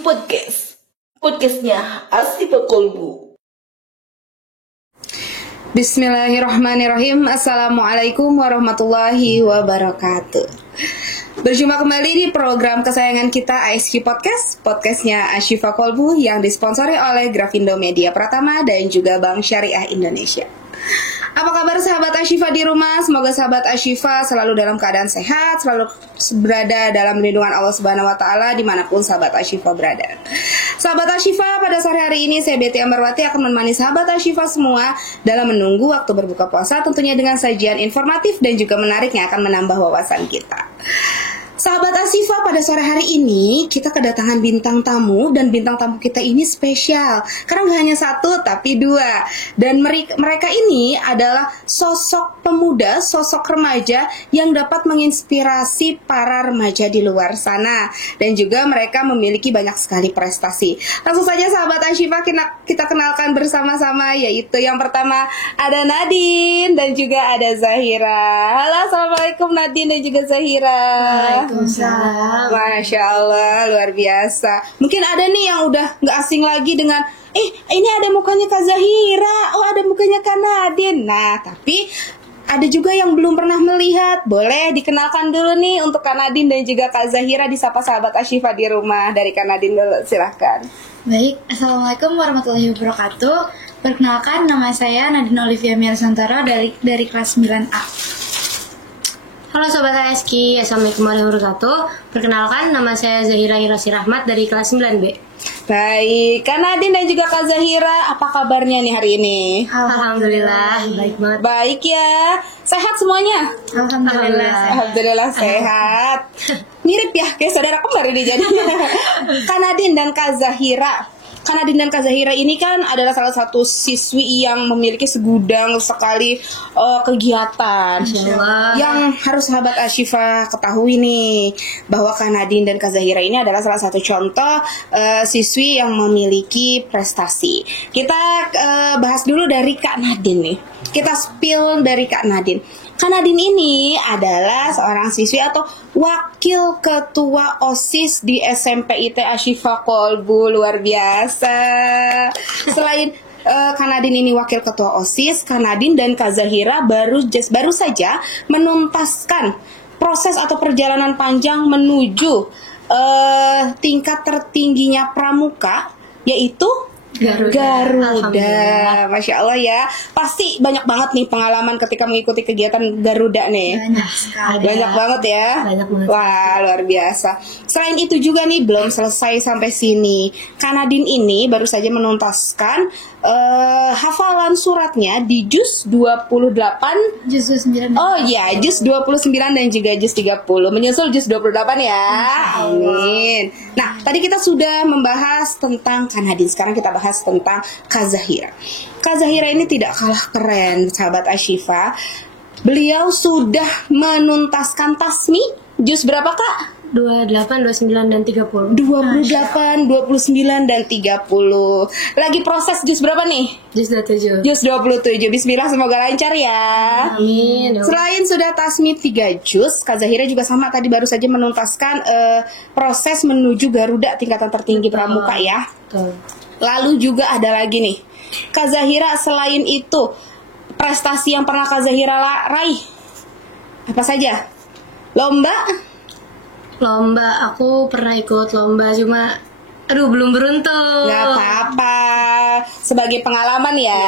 Podcast. Podcastnya Asyifa Kolbu. Bismillahirrahmanirrahim. Assalamualaikum warahmatullahi wabarakatuh. Berjumpa kembali di program kesayangan kita ASK Podcast, podcastnya Asyifa Kolbu yang disponsori oleh Grafindo Media Pratama dan juga Bank Syariah Indonesia. Apa kabar sahabat Asyifa di rumah? Semoga sahabat Asyifa selalu dalam keadaan sehat, selalu berada dalam lindungan Allah Subhanahu wa taala dimanapun sahabat Asyifa berada. Sahabat Asyifa, pada sore hari ini saya Betty Ambarwati akan menemani sahabat Asyifa semua dalam menunggu waktu berbuka puasa, tentunya dengan sajian informatif dan juga menarik yang akan menambah wawasan kita. Sahabat Asyifa, pada sore hari ini kita kedatangan bintang tamu, dan bintang tamu kita ini spesial karena gak hanya satu tapi dua. Dan mereka ini adalah sosok pemuda, sosok remaja yang dapat menginspirasi para remaja di luar sana. Dan juga mereka memiliki banyak sekali prestasi. Langsung saja sahabat Asyifa kita kenalkan bersama-sama, yaitu yang pertama ada Nadine dan juga ada Zahira. Halo, assalamualaikum Nadine dan juga Zahira. Waalaikumsalam. Masya Allah, luar biasa. Mungkin ada nih yang udah gak asing lagi dengan ini ada mukanya Kak Zahira, ada mukanya Kak Nadine. Nah, tapi ada juga yang belum pernah melihat. Boleh dikenalkan dulu nih untuk Kak Nadine dan juga Kak Zahira, disapa sahabat Asyifa di rumah. Dari Kak Nadine dulu, silahkan. Baik, Assalamualaikum warahmatullahi wabarakatuh. Perkenalkan, nama saya Nadine Olivia Mirsantara dari kelas 9A. Halo Sobat ASK, Assalamualaikum warahmatullahi wabarakatuh. Perkenalkan, nama saya Zahira Hirasi Rahmat dari kelas 9B. Baik, Kak Nadine dan juga Kak Zahira, apa kabarnya nih hari ini? Alhamdulillah, baik banget. Baik ya, sehat semuanya? Alhamdulillah sehat. Mirip ya, kayak saudara kembar ini jadinya. Kak Nadine dan Kak Zahira. Kak Nadine dan Kak Zahira ini kan adalah salah satu siswi yang memiliki segudang sekali kegiatan yang harus sahabat Asyifa ketahui nih, bahwa Kak Nadine dan Kak Zahira ini adalah salah satu contoh siswi yang memiliki prestasi. Kita bahas dulu dari Kak Nadine nih. Kita spill dari Kak Nadine. Kak Nadine ini adalah seorang siswi atau wakil ketua OSIS di SMP IT Asyifa Kolbu, luar biasa. Selain Kak Nadine ini wakil ketua OSIS, Kak Nadine dan Kak Zahira baru saja menuntaskan proses atau perjalanan panjang menuju tingkat tertingginya pramuka, yaitu Garuda. Masya Allah ya. Pasti banyak banget nih pengalaman ketika mengikuti kegiatan Garuda nih. Banyak banget ya. Wah, luar biasa. Selain itu juga nih, belum selesai sampai sini. Kak Nadine ini baru saja menuntaskan hafalan suratnya di juz 28, Juz 9. Oh ya, juz 29 dan juga juz 30. Menyusul juz 28 ya. Amin. Nah, tadi kita sudah membahas tentang Kak Nadine. Sekarang kita bahas tentang Kak Zahira. Kak Zahira ini tidak kalah keren, sahabat Asyifa. Beliau sudah menuntaskan tasmi juz berapa, Kak? 28, 29, dan 30. 28, 29, dan 30. Lagi proses juz berapa nih? Juz 27. Juz 27. Bismillah, semoga lancar ya. Amin. Selain sudah tasmi 3 juz, Kak Zahira juga sama tadi baru saja menuntaskan proses menuju Garuda tingkatan tertinggi pramuka ya. Betul. Lalu juga ada lagi nih, Kak Zahira, selain itu prestasi yang pernah Kak Zahira raih apa saja? Lomba, aku pernah ikut lomba, cuma belum beruntung. Gak apa-apa, sebagai pengalaman ya.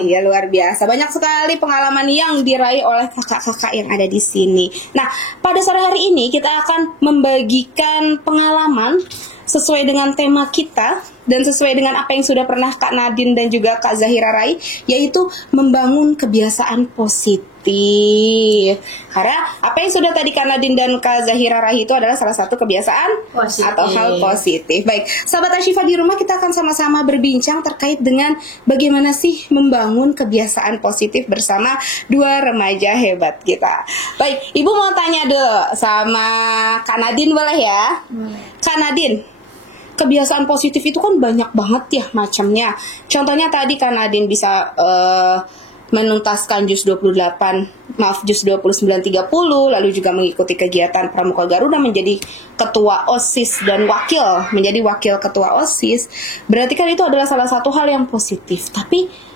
Iya, luar biasa. Banyak sekali pengalaman yang diraih oleh kakak-kakak yang ada di sini. Nah, pada sore hari ini kita akan membagikan pengalaman sesuai dengan tema kita dan sesuai dengan apa yang sudah pernah Kak Nadine dan juga Kak Zahira raih, yaitu membangun kebiasaan positif. Karena apa yang sudah tadi Kak Nadine dan Kak Zahira raih itu adalah salah satu kebiasaan positif atau hal positif. Baik, sahabat Asyifa di rumah, kita akan sama-sama berbincang terkait dengan bagaimana sih membangun kebiasaan positif bersama dua remaja hebat kita. Baik, Ibu mau tanya dulu sama Kak Nadine, boleh ya? Kak Nadine, kebiasaan positif itu kan banyak banget ya macamnya. Contohnya tadi Kak Nadine bisa menuntaskan juz 2930, lalu juga mengikuti kegiatan Pramuka Garuda, menjadi ketua OSIS dan menjadi wakil ketua OSIS. Berarti kan itu adalah salah satu hal yang positif. Tapi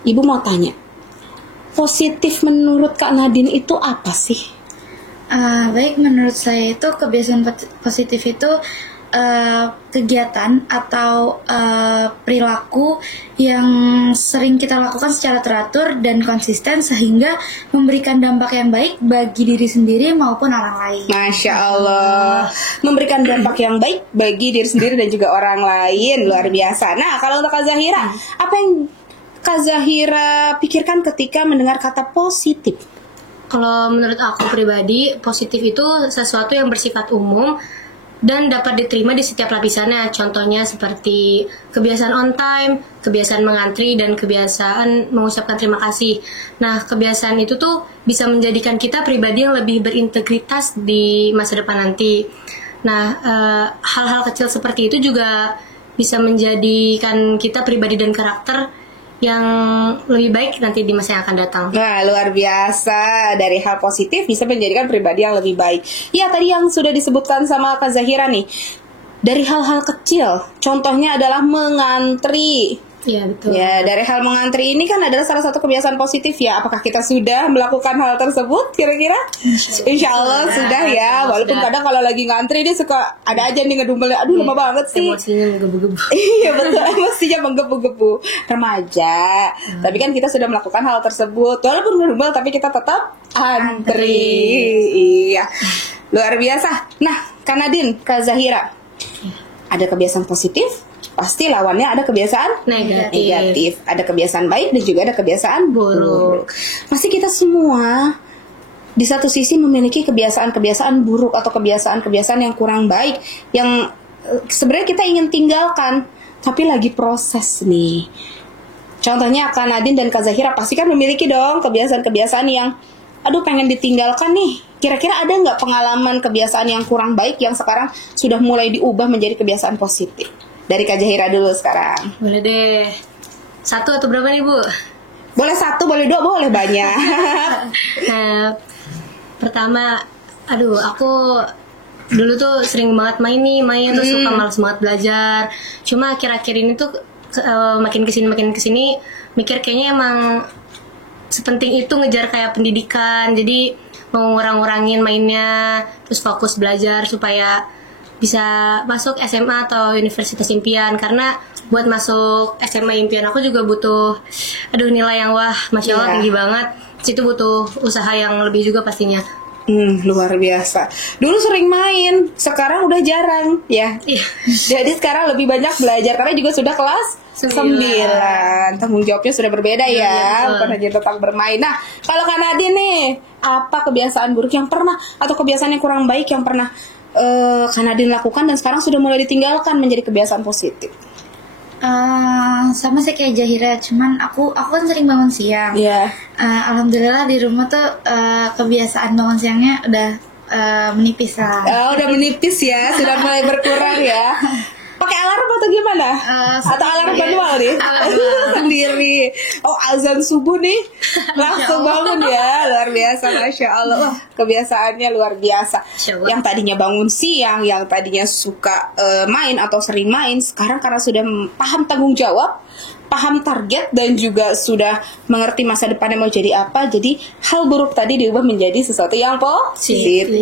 Ibu mau tanya, positif menurut Kak Nadine itu apa sih? Baik, menurut saya itu kebiasaan positif itu kegiatan atau perilaku yang sering kita lakukan secara teratur dan konsisten sehingga memberikan dampak yang baik bagi diri sendiri maupun orang lain. Masya Allah, memberikan dampak yang baik bagi diri sendiri dan juga orang lain, luar biasa. Nah, kalau untuk Kak Zahira, apa yang Kak Zahira pikirkan ketika mendengar kata positif? Kalau menurut aku pribadi, positif itu sesuatu yang bersifat umum dan dapat diterima di setiap lapisannya. Contohnya seperti kebiasaan on time, kebiasaan mengantri, dan kebiasaan mengucapkan terima kasih. Nah, kebiasaan itu tuh bisa menjadikan kita pribadi yang lebih berintegritas di masa depan nanti. Nah, hal-hal kecil seperti itu juga bisa menjadikan kita pribadi dan karakter yang lebih baik nanti di masa yang akan datang. Nah, luar biasa. Dari hal positif bisa menjadikan pribadi yang lebih baik. Ya, tadi yang sudah disebutkan sama Kak Zahira nih, dari hal-hal kecil, contohnya adalah mengantri. Iya, betul. Ya, dari hal mengantri ini kan adalah salah satu kebiasaan positif ya. Apakah kita sudah melakukan hal tersebut kira-kira? Insya Allah sudah ya. Walaupun kadang kalau lagi ngantri dia suka ada aja nih ngedumel. Aduh, lama banget sih. Emosinya menggebu-gebu. Iya betul, emosinya menggebu-gebu. Remaja. Tapi kan kita sudah melakukan hal tersebut. Walaupun ngedumel tapi kita tetap antri. Iya. Luar biasa. Nah, Kak Nadine, Kak Zahira, ada kebiasaan positif, pasti lawannya ada kebiasaan negatif. Ada kebiasaan baik dan juga ada kebiasaan buruk. Pasti kita semua di satu sisi memiliki kebiasaan-kebiasaan buruk atau kebiasaan-kebiasaan yang kurang baik yang sebenarnya kita ingin tinggalkan, tapi lagi proses nih. Contohnya Kak Nadine dan Kak Zahira pasti kan memiliki dong kebiasaan-kebiasaan yang pengen ditinggalkan nih. Kira-kira ada nggak pengalaman kebiasaan yang kurang baik yang sekarang sudah mulai diubah menjadi kebiasaan positif? Dari Kak Zahira dulu sekarang. Boleh deh. 1 atau berapa nih, Bu? Boleh 1, boleh 2, boleh banyak. Nah, pertama, aku dulu tuh sering banget main tuh suka malas banget belajar. Cuma akhir-akhir ini tuh makin kesini mikir kayaknya emang sepenting itu ngejar kayak pendidikan. Jadi mau ngurang-ngurangin mainnya, terus fokus belajar supaya bisa masuk SMA atau universitas impian. Karena buat masuk SMA impian aku juga butuh nilai yang masya Allah tinggi banget. Situ butuh usaha yang lebih juga pastinya. Luar biasa. Dulu sering main, sekarang udah jarang ya. Jadi sekarang lebih banyak belajar karena juga sudah kelas 9. Tanggung jawabnya sudah berbeda ya, bukan hanya tentang bermain. Nah, kalau Kak Nadine nih, apa kebiasaan buruk yang pernah atau kebiasaan yang kurang baik yang pernah Kak Nadine lakukan dan sekarang sudah mulai ditinggalkan menjadi kebiasaan positif? Sama sih kayak Zahira, cuman aku kan sering bangun siang. Alhamdulillah di rumah tuh kebiasaan bangun siangnya udah menipis lah. Udah menipis ya, sudah mulai berkurang ya. Pakai alarm atau gimana? Atau alarm manual nih? Sendiri. Oh, azan subuh nih langsung bangun ya. Luar biasa, Masya Allah. Wah, kebiasaannya luar biasa. Yang tadinya bangun siang, yang tadinya suka main atau sering main, sekarang karena sudah paham tanggung jawab, paham target, dan juga sudah mengerti masa depannya mau jadi apa, jadi hal buruk tadi diubah menjadi sesuatu yang positif.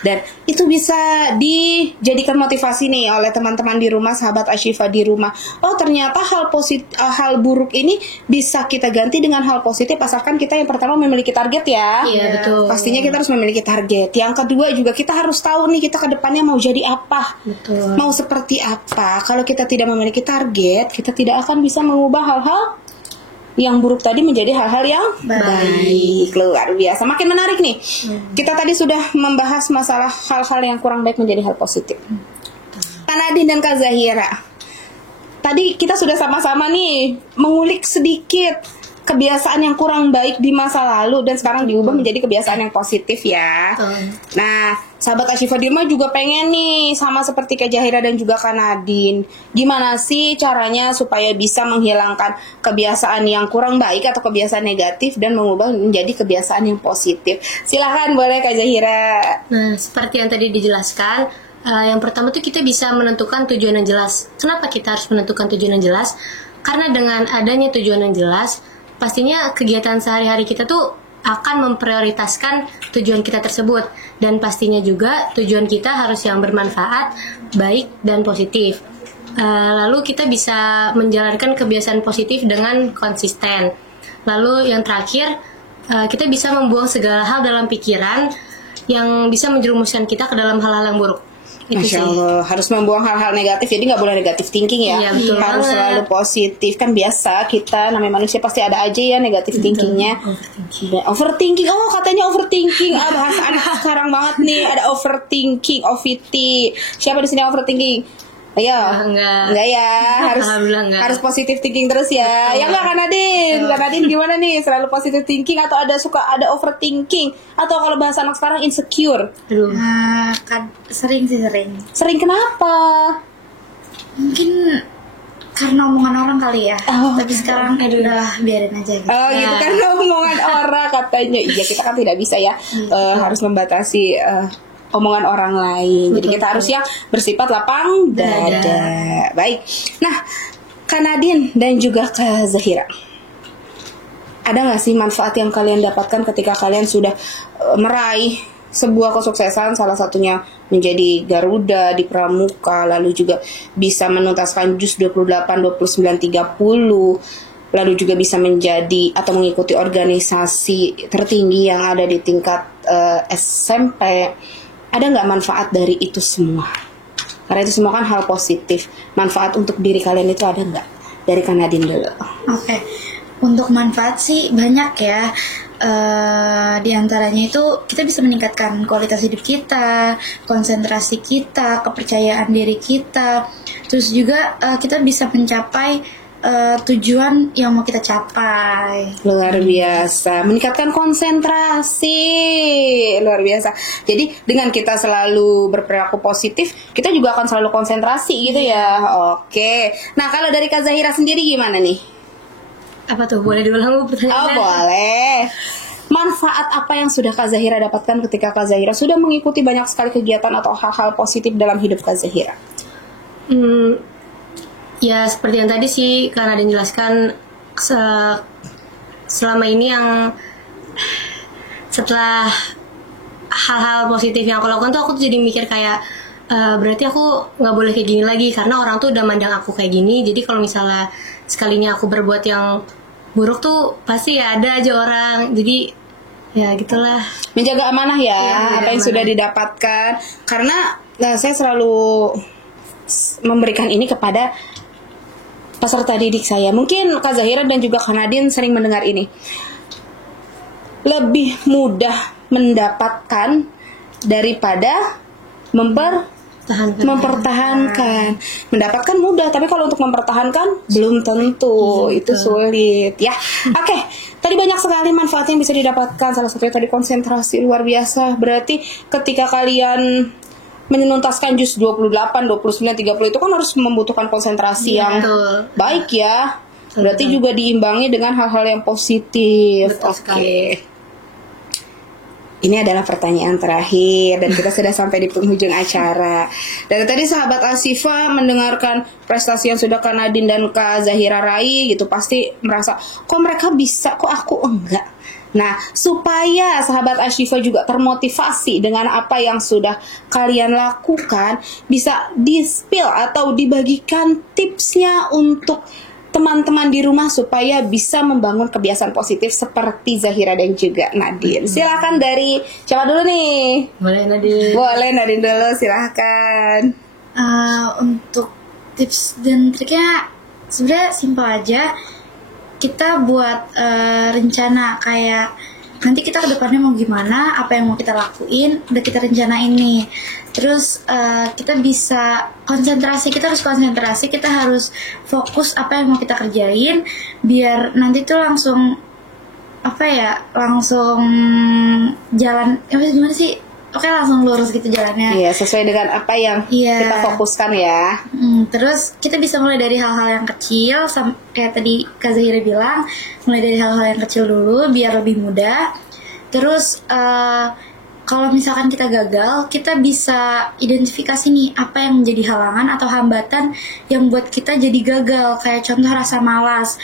Dan itu bisa dijadikan motivasi nih oleh teman-teman di rumah, sahabat Ashifa di rumah. Oh, ternyata hal buruk ini bisa kita ganti dengan hal positif asalkan kita yang pertama memiliki target ya. Iya, betul. Pastinya kita harus memiliki target. Yang kedua juga kita harus tahu nih kita ke depannya mau jadi apa. Betul. Mau seperti apa. Kalau kita tidak memiliki target, kita tidak akan bisa mengubah hal-hal yang buruk tadi menjadi hal-hal yang baik. Luar biasa. Makin menarik nih. Kita tadi sudah membahas masalah hal-hal yang kurang baik menjadi hal positif. Kak Nadine dan Kak Zahira, tadi kita sudah sama-sama nih mengulik sedikit kebiasaan yang kurang baik di masa lalu dan sekarang diubah menjadi kebiasaan yang positif ya. Nah, sahabat Ashifa Dirma juga pengen nih sama seperti Kak Zahira dan juga Kak Nadine. Gimana sih caranya supaya bisa menghilangkan kebiasaan yang kurang baik atau kebiasaan negatif dan mengubah menjadi kebiasaan yang positif? Silahkan boleh Kak Zahira. Nah, seperti yang tadi dijelaskan, yang pertama tuh kita bisa menentukan tujuan yang jelas. Kenapa kita harus menentukan tujuan yang jelas? Karena dengan adanya tujuan yang jelas, pastinya kegiatan sehari-hari kita tuh akan memprioritaskan tujuan kita tersebut, dan pastinya juga tujuan kita harus yang bermanfaat, baik dan positif. Lalu kita bisa menjalankan kebiasaan positif dengan konsisten. Lalu yang terakhir, kita bisa membuang segala hal dalam pikiran yang bisa menjerumuskan kita ke dalam hal-hal yang buruk. Masya Allah, harus membuang hal-hal negatif. Jadi nggak boleh negatif thinking ya. Iya, betul harus banget. selalu positif. Kan biasa kita namanya manusia pasti ada aja ya negatif thinkingnya. Overthinking. Oh katanya overthinking. Bahasa anak sekarang banget nih. Ada overthinking, OVT. Siapa di sini overthinking? Ayo. Enggak ya. Alhamdulillah enggak. Harus positif thinking terus ya. Ya enggak Kak Nadine? Kak Nadine gimana nih? Selalu positif thinking atau ada overthinking? Atau kalau bahasa anak sekarang insecure? Aduh. Sering sih sering. Sering kenapa? Mungkin karena omongan orang kali ya. Oh. Tapi sekarang udah biarin aja gitu. Oh gitu kan omongan orang katanya. Iya kita kan tidak bisa ya harus membatasi omongan orang lain. Jadi kita harus yang bersifat lapang dada. Baik. Nah, Kak Nadine dan juga Kak Zahira, ada nggak sih manfaat yang kalian dapatkan ketika kalian sudah meraih sebuah kesuksesan, salah satunya menjadi Garuda di Pramuka, lalu juga bisa menuntaskan JUS 28, 29, 30, lalu juga bisa menjadi atau mengikuti organisasi tertinggi yang ada di tingkat SMP. Ada nggak manfaat dari itu semua? Karena itu semua kan hal positif. Manfaat untuk diri kalian itu ada nggak? Dari Kak Nadine dulu. Oke. Untuk manfaat sih banyak ya. Di antaranya itu kita bisa meningkatkan kualitas hidup kita, konsentrasi kita, kepercayaan diri kita. Terus juga kita bisa mencapai tujuan yang mau kita capai. Luar biasa, meningkatkan konsentrasi, luar biasa. Jadi dengan kita selalu berperilaku positif, kita juga akan selalu konsentrasi gitu ya. Oke. Nah kalau dari Kak Zahira sendiri gimana nih? Apa tuh? Boleh diulang pertanyaannya? Oh boleh. Manfaat apa yang sudah Kak Zahira dapatkan ketika Kak Zahira sudah mengikuti banyak sekali kegiatan atau hal-hal positif dalam hidup Kak Zahira? Ya seperti yang tadi sih karena ada jelaskan selama ini yang setelah hal-hal positif yang aku lakukan tuh aku tuh jadi mikir kayak berarti aku nggak boleh kayak gini lagi karena orang tuh udah mandang aku kayak gini. Jadi kalau misalnya sekalinya aku berbuat yang buruk tuh pasti ya ada aja orang. Jadi ya gitulah. Menjaga amanah ya, apa yang amanah. sudah didapatkan. Karena saya selalu memberikan ini kepada peserta didik saya. Mungkin Kak Zahira dan juga Kak Nadine sering mendengar ini. Lebih mudah mendapatkan daripada mempertahankan. Mendapatkan mudah, tapi kalau untuk mempertahankan belum tentu. Itu sulit ya. Oke, tadi banyak sekali manfaat yang bisa didapatkan. Salah satunya tadi konsentrasi, luar biasa. Berarti ketika kalian menuntaskan JUS 28, 29, 30 itu kan harus membutuhkan konsentrasi yang baik ya. Berarti juga diimbangi dengan hal-hal yang positif. Oke. Ini adalah pertanyaan terakhir dan kita sudah sampai di penghujung acara. Dari tadi sahabat Ashifa mendengarkan prestasi yang sudah Kak Nadine dan Kak Zahira raih gitu, pasti merasa kok mereka bisa, kok aku enggak. Nah, supaya sahabat Ashifa juga termotivasi dengan apa yang sudah kalian lakukan, bisa di-spill atau dibagikan tipsnya untuk teman-teman di rumah supaya bisa membangun kebiasaan positif seperti Zahira dan juga Nadine. Silakan dari siapa dulu nih? Boleh Nadine. Boleh Nadine dulu, silakan. Untuk tips dan triknya sebenarnya simpel aja. Kita buat rencana kayak nanti kita ke depannya mau gimana, apa yang mau kita lakuin, udah kita rencanain nih. Terus kita bisa konsentrasi, kita harus fokus apa yang mau kita kerjain, biar nanti tuh langsung jalan, gimana sih? oke langsung lurus gitu jalannya. Iya, sesuai dengan apa yang Iya. kita fokuskan ya. Terus kita bisa mulai dari hal-hal yang kecil, kayak tadi Kak Zahira bilang, mulai dari hal-hal yang kecil dulu biar lebih mudah. Terus kalau misalkan kita gagal, kita bisa identifikasi nih apa yang menjadi halangan atau hambatan yang buat kita jadi gagal. Kayak contoh rasa malas.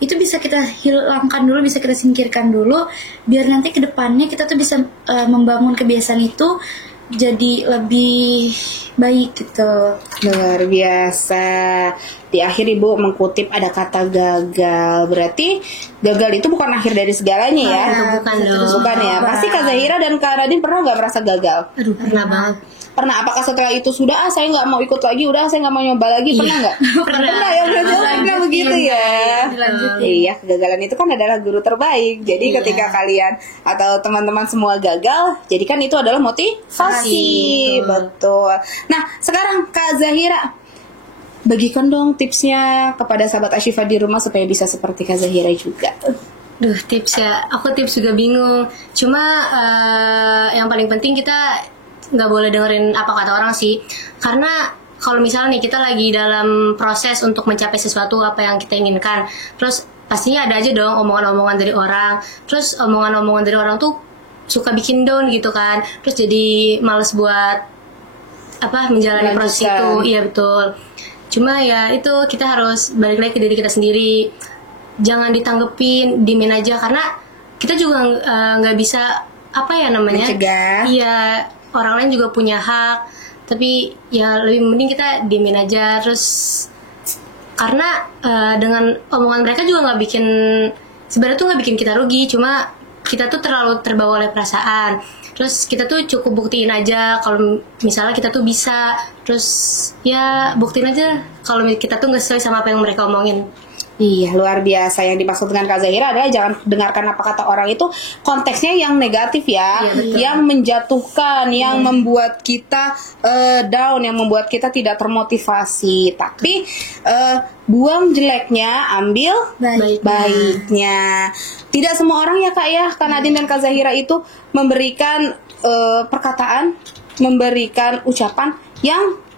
Itu bisa kita hilangkan dulu, bisa kita singkirkan dulu, biar nanti ke depannya kita tuh bisa membangun kebiasaan itu jadi lebih baik gitu. Luar biasa. Di akhir Ibu mengkutip ada kata gagal. Berarti gagal itu bukan akhir dari segalanya ya. Bukan dong. Bukan ya. Pasti Kak Zahira dan Kak Nadine pernah nggak merasa gagal? Aduh, pernah banget. Pernah. Apakah setelah itu sudah saya nggak mau ikut lagi, udah saya nggak mau nyoba lagi, pernah nggak? Pernah ya, berarti pernah begitu ya. Iya, kegagalan itu kan adalah guru terbaik. Jadi ketika kalian atau teman-teman semua gagal, jadikan itu adalah motivasi. Betul. Nah, sekarang Kak Zahira, bagikan dong tipsnya kepada sahabat Ashifa di rumah supaya bisa seperti Kak Zahira juga. Duh, tips ya. Aku tips juga bingung. Cuma yang paling penting kita nggak boleh dengerin apa kata orang sih. Karena kalau misalnya nih kita lagi dalam proses untuk mencapai sesuatu apa yang kita inginkan, terus pastinya ada aja dong omongan-omongan dari orang. Terus omongan-omongan dari orang tuh suka bikin down gitu kan. Terus jadi males buat menjalani proses itu. Iya betul. Cuma ya itu kita harus balik lagi ke diri kita sendiri. Jangan ditanggepin, diemin aja, karena kita juga nggak bisa mencegah. Iya, orang lain juga punya hak. Tapi ya lebih mending kita diemin aja. Terus karena dengan omongan mereka juga sebenarnya tuh nggak bikin kita rugi. Cuma kita tuh terlalu terbawa oleh perasaan. Terus kita tuh cukup buktiin aja kalau misalnya kita tuh bisa. Terus ya buktiin aja kalau kita tuh nggak sesuai sama apa yang mereka omongin. Iya, luar biasa. Yang dimaksud dengan Kak Zahira adalah jangan dengarkan apa kata orang itu konteksnya yang negatif ya, yang menjatuhkan, yang membuat kita down, yang membuat kita tidak termotivasi. Tapi buang jeleknya, ambil baiknya. Tidak semua orang ya Kak ya, Kak Nadine dan Kak Zahira itu memberikan perkataan, memberikan ucapan yang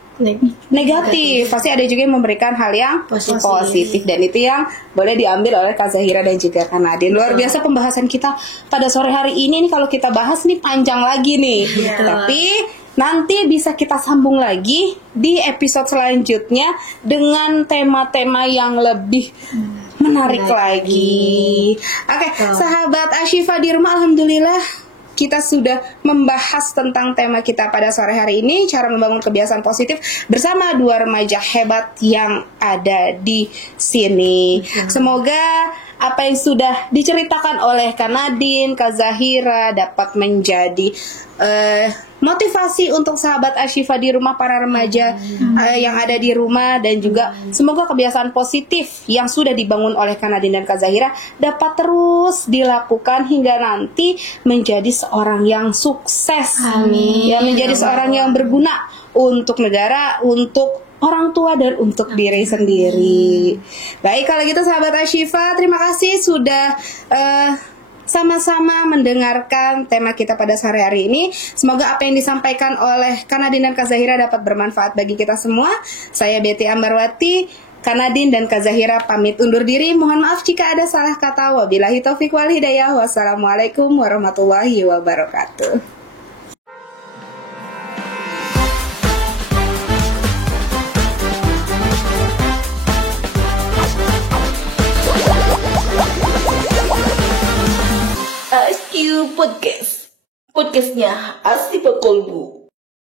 negatif. Pasti ada juga yang memberikan hal yang positif. Dan itu yang boleh diambil oleh Kak Zahira dan juga Kak Nadine. Luar biasa pembahasan kita pada sore hari ini nih. Kalau kita bahas nih panjang lagi nih. Tapi nanti bisa kita sambung lagi di episode selanjutnya dengan tema-tema yang lebih menarik lagi. Oke, sahabat Ashifa di rumah, alhamdulillah kita sudah membahas tentang tema kita pada sore hari ini, cara membangun kebiasaan positif bersama dua remaja hebat yang ada di sini. Semoga apa yang sudah diceritakan oleh Kak Nadine, Kak Zahira dapat menjadi motivasi untuk sahabat Ashifa di rumah, para remaja yang ada di rumah, dan juga semoga kebiasaan positif yang sudah dibangun oleh Kak Nadine dan Kak Zahira dapat terus dilakukan hingga nanti menjadi seorang yang sukses. Amin. Ya, menjadi seorang yang berguna untuk negara, untuk orang tua, dan untuk diri sendiri. Baik, kalau gitu sahabat Ashifa, terima kasih sudah sama-sama mendengarkan tema kita pada sore hari ini. Semoga apa yang disampaikan oleh Kak Nadine dan Kak Zahira dapat bermanfaat bagi kita semua. Saya Betty Ambarwati, Kak Nadine dan Kak Zahira pamit undur diri. Mohon maaf jika ada salah kata. Wabillahi taufiq wal hidayah. Wassalamualaikum warahmatullahi wabarakatuh. ASQ Podcast. Podcastnya Ashifa Kolbu.